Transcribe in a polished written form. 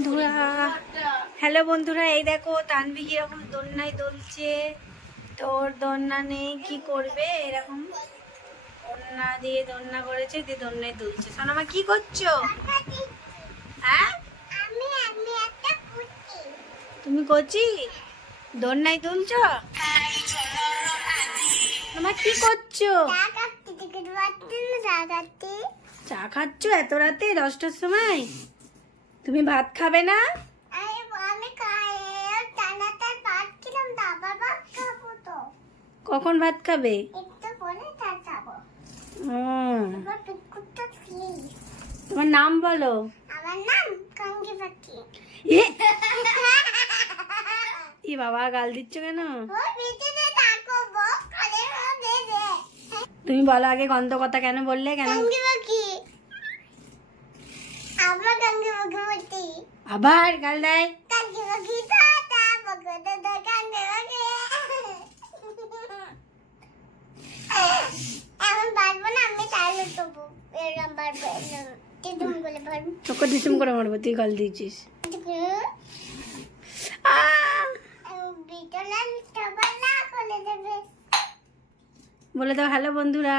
বন্ধুরা, হ্যালো বন্ধুরা, এই দেখো তানভি কিরকম দোলনায় দুলছে। তোর দোলনা নেই, কি করবে? এরকম দোলনা দিয়ে দোলনা করেছে, দিয়ে দোলনায় দুলছে। সোনামা কি করছো? হ্যাঁ, তুমি কচি দোলনায় দুলছো? তোমার কি করছো? চা খাচ্ছ এত রাতে, 10টার সময়? তুমি ভাত খাবে না? কখন ভাত খাবে? তোমার নাম বলো। আমার নাম কাঙ্গি পাখি। ই বাবা, গাল দিচ্ছ কেন? তুমি বলো আগে, গন্ধ কথা কেন বললে? কেন আবার গাল দেয়? তোকে ডিসুম করে মারবো, তুই গাল দিয়েছিস। বলে দাও হ্যালো বন্ধুরা।